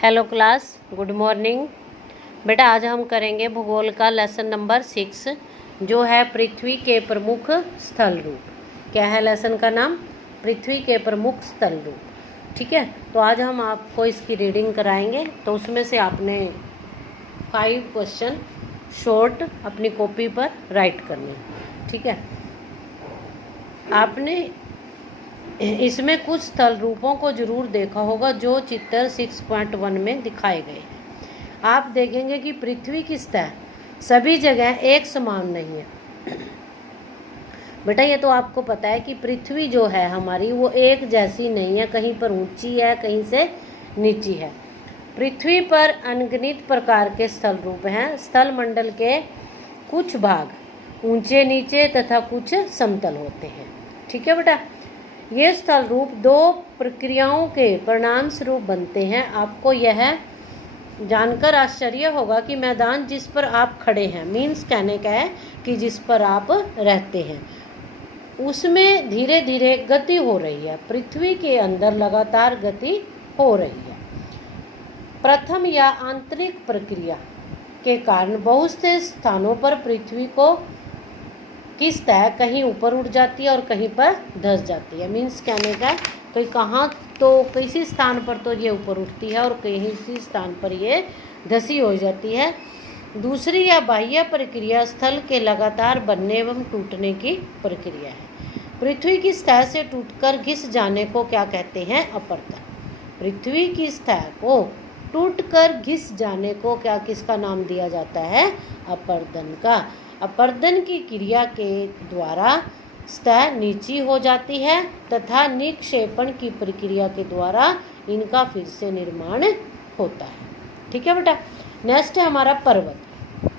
Hello class, good morning. बेटा आज हम करेंगे भूगोल का लेसन नंबर 6 जो है पृथ्वी के प्रमुख स्थल रूप। क्या है लेसन का नाम? पृथ्वी के प्रमुख स्थल रूप। ठीक है, तो आज हम आपको इसकी रीडिंग कराएंगे। तो उसमें से आपने 5 क्वेश्चन शॉर्ट अपनी कॉपी पर राइट करने। ठीक है, आपने इसमें कुछ स्थल रूपों को जरूर देखा होगा जो चित्र 6.1 में दिखाए गए हैं। आप देखेंगे कि पृथ्वी की सतह सभी जगह एक समान नहीं है। बेटा ये तो आपको पता है कि पृथ्वी जो है हमारी वो एक जैसी नहीं है, कहीं पर ऊंची है, कहीं से नीची है। पृथ्वी पर अनगिनत प्रकार के स्थल रूप हैं। स्थल मंडल के कुछ भाग ऊंचे नीचे तथा कुछ समतल होते हैं। ठीक है बेटा, ये स्थल रूप 2 प्रक्रियाओं के परिणाम स्वरूप बनते हैं। आपको यह जानकर आश्चर्य होगा कि मैदान जिस पर आप खड़े हैं, मीन्स कहने का है कि जिस पर आप रहते हैं, उसमें धीरे धीरे गति हो रही है। पृथ्वी के अंदर लगातार गति हो रही है। प्रथम या आंतरिक प्रक्रिया के कारण बहुत से स्थानों पर पृथ्वी को की सतह कहीं ऊपर उठ जाती है और कहीं पर धंस जाती है। मीन्स कहने का तो कहाँ तो किसी स्थान पर तो ये ऊपर उठती है और किसी स्थान पर ये धसी हो जाती है। दूसरी या बाह्य प्रक्रिया स्थल के लगातार बनने एवं टूटने की प्रक्रिया है। पृथ्वी की सतह से टूटकर घिस जाने को क्या कहते हैं? अपरदन। पृथ्वी की सतह को टूटकर घिस जाने को क्या किसका नाम दिया जाता है? अपरदन का। अपरदन की क्रिया के द्वारा सतह नीची हो जाती है तथा निक्षेपण की प्रक्रिया के द्वारा इनका फिर से निर्माण होता है। ठीक है बेटा, नेक्स्ट है हमारा पर्वत।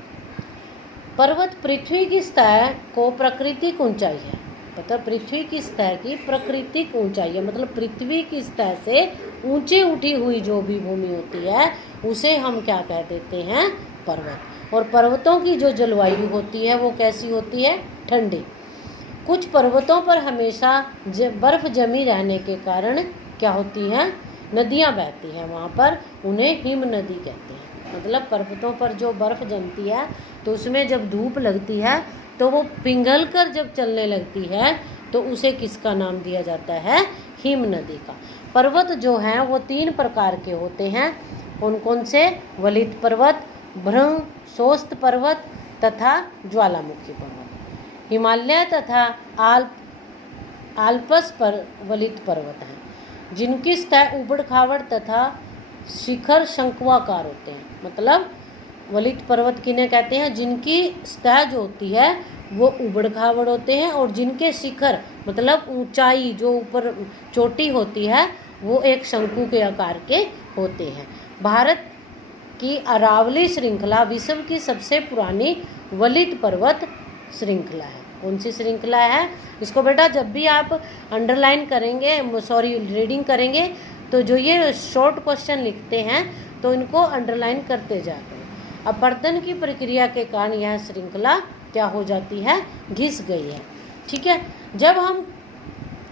पर्वत पृथ्वी की सतह को प्राकृतिक ऊंचाई है। मतलब पृथ्वी की सतह की प्राकृतिक ऊंचाई है, मतलब पृथ्वी की सतह से ऊंचे उठी हुई जो भी भूमि होती है उसे हम क्या कह देते हैं? पर्वत। और पर्वतों की जो जलवायु होती है वो कैसी होती है? ठंडी। कुछ पर्वतों पर हमेशा बर्फ जमी रहने के कारण क्या होती है? नदियां बहती हैं। वहाँ पर उन्हें हिम नदी कहते हैं। मतलब पर्वतों पर जो बर्फ जमती है तो उसमें जब धूप लगती है तो वो पिघल कर जब चलने लगती है तो उसे किसका नाम दिया जाता है? हिम नदी का। पर्वत जो हैं वो 3 प्रकार के होते हैं। कौन कौन से? वलित पर्वत, भ्रमशोस्त पर्वत तथा ज्वालामुखी पर्वत। हिमालय तथा आल्प्स पर वलित पर्वत हैं जिनकी सतह उबड़ खाबड़ तथा शिखर शंक्वाकार होते हैं। मतलब वलित पर्वत किन्हें कहते हैं? जिनकी सतह जो होती है वो उबड़ खाबड़ होते हैं और जिनके शिखर मतलब ऊंचाई जो ऊपर चोटी होती है वो एक शंकु के आकार के होते हैं। भारत की अरावली श्रृंखला विश्व की सबसे पुरानी वलित पर्वत श्रृंखला है। कौन सी श्रृंखला है? इसको बेटा जब भी आप अंडरलाइन करेंगे, रीडिंग करेंगे तो जो ये शॉर्ट क्वेश्चन लिखते हैं तो इनको अंडरलाइन करते जाते हैं। अपरदन की प्रक्रिया के कारण यह श्रृंखला क्या हो जाती है? घिस गई है। ठीक है, जब हम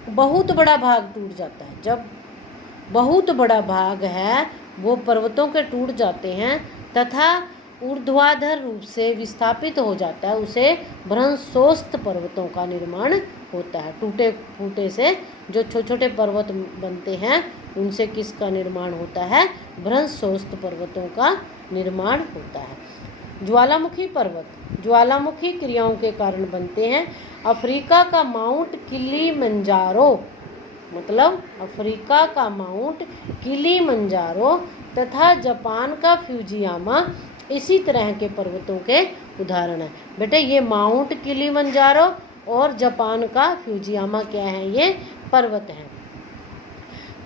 बहुत बड़ा भाग टूट जाता है, जब बहुत बड़ा भाग है वो पर्वतों के टूट जाते हैं तथा ऊर्ध्वाधर रूप से विस्थापित हो जाता है, उसे भ्रमशोस्त पर्वतों का निर्माण होता है। टूटे फूटे से जो छोटे छोटे पर्वत बनते हैं उनसे किसका निर्माण होता है? भ्रमशोस्त पर्वतों का निर्माण होता है। ज्वालामुखी पर्वत ज्वालामुखी क्रियाओं के कारण बनते हैं। अफ्रीका का माउंट किलिमंजारो, मतलब अफ्रीका का माउंट किलिमंजारो तथा जापान का फ्यूजियामा इसी तरह के पर्वतों के उदाहरण है। बेटे ये माउंट किलिमंजारो और जापान का फ्यूजियामा क्या है? ये पर्वत हैं।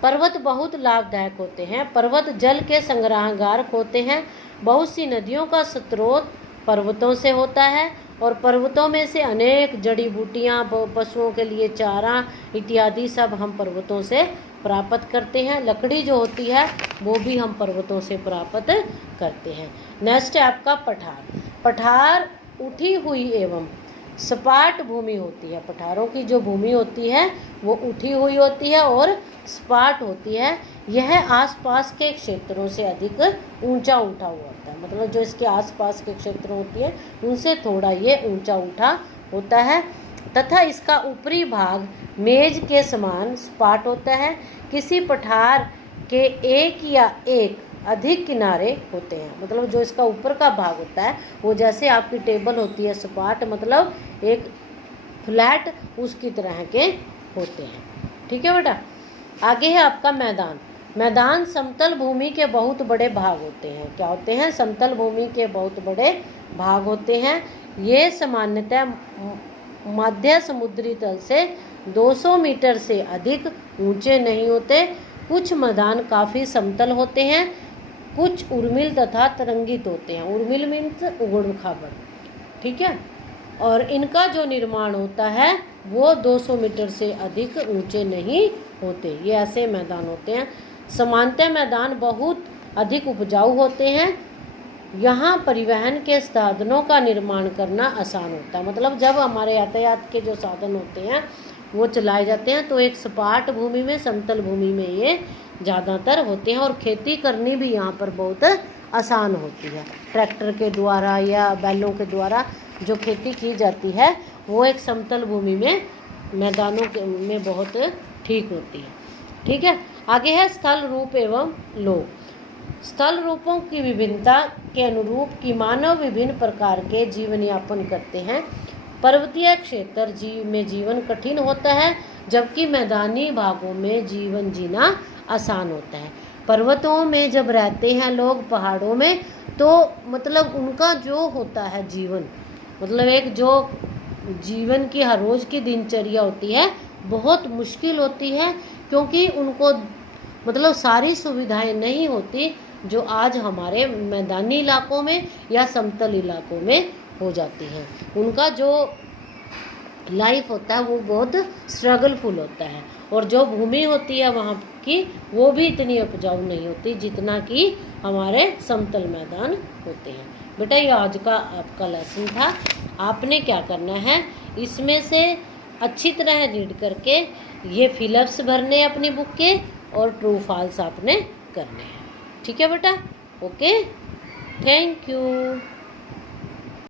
पर्वत बहुत लाभदायक होते हैं। पर्वत जल के संग्रहगार होते हैं। बहुत सी नदियों का स्रोत पर्वतों से होता है और पर्वतों में से अनेक जड़ी बूटियाँ, पशुओं के लिए चारा इत्यादि सब हम पर्वतों से प्राप्त करते हैं। लकड़ी जो होती है वो भी हम पर्वतों से प्राप्त करते हैं। नेक्स्ट है आपका पठार। पठार उठी हुई एवं सपाट भूमि होती है। पठारों की जो भूमि होती है वो उठी हुई होती है और सपाट होती है। यह आसपास के क्षेत्रों से अधिक ऊंचा उठा हुआ होता है, मतलब जो इसके आसपास के क्षेत्र होती है उनसे थोड़ा ये ऊंचा उठा होता है, तथा इसका ऊपरी भाग मेज के समान सपाट होता है। किसी पठार के एक या एक अधिक किनारे होते हैं, मतलब जो इसका ऊपर का भाग होता है वो जैसे आपकी टेबल होती है सपाट, मतलब एक फ्लैट उसकी तरह के होते हैं। ठीक है बेटा। आगे है आपका मैदान। मैदान समतल भूमि के बहुत बड़े भाग होते हैं। क्या होते हैं? समतल भूमि के बहुत बड़े भाग होते हैं। ये सामान्यतः मध्य समुद्री तल से 200 मीटर से अधिक ऊंचे नहीं होते। कुछ मैदान काफ़ी समतल होते हैं, कुछ उर्मिल तथा तरंगित होते हैं। उर्मिल मीन्स उबड़ खाबड़। ठीक है। और इनका जो निर्माण होता है वो 200 मीटर से अधिक ऊंचे नहीं होते। ये ऐसे मैदान होते हैं। सामान्यतः मैदान बहुत अधिक उपजाऊ होते हैं। यहाँ परिवहन के साधनों का निर्माण करना आसान होता है, मतलब जब हमारे यातायात के जो साधन होते हैं वो चलाए जाते हैं तो एक सपाट भूमि में, समतल भूमि में ये ज़्यादातर होते हैं। और खेती करनी भी यहाँ पर बहुत आसान होती है। ट्रैक्टर के द्वारा या बैलों के द्वारा जो खेती की जाती है वो एक समतल भूमि में, मैदानों के में बहुत ठीक होती है। ठीक है। आगे है स्थल रूप एवं लोक। स्थल रूपों की विभिन्नता के अनुरूप कि मानव विभिन्न प्रकार के जीवन यापन करते हैं। पर्वतीय क्षेत्र में जीवन कठिन होता है, जबकि मैदानी भागों में जीवन जीना आसान होता है। पर्वतों में जब रहते हैं लोग, पहाड़ों में, तो मतलब उनका जो होता है जीवन, मतलब एक जो जीवन की हर रोज़ की दिनचर्या होती है बहुत मुश्किल होती है, क्योंकि उनको मतलब सारी सुविधाएं नहीं होती जो आज हमारे मैदानी इलाकों में या समतल इलाकों में हो जाती हैं। उनका जो लाइफ होता है वो बहुत स्ट्रगलफुल होता है। और जो भूमि होती है वहाँ की वो भी इतनी उपजाऊ नहीं होती जितना कि हमारे समतल मैदान होते हैं। बेटा ये आज का आपका लेसन था। आपने क्या करना है, इसमें से अच्छी तरह रीड करके ये फिलअप्स भरने अपनी बुक के और ट्रू फॉल्स आपने करने हैं। ठीक है बेटा। Okay, thank you.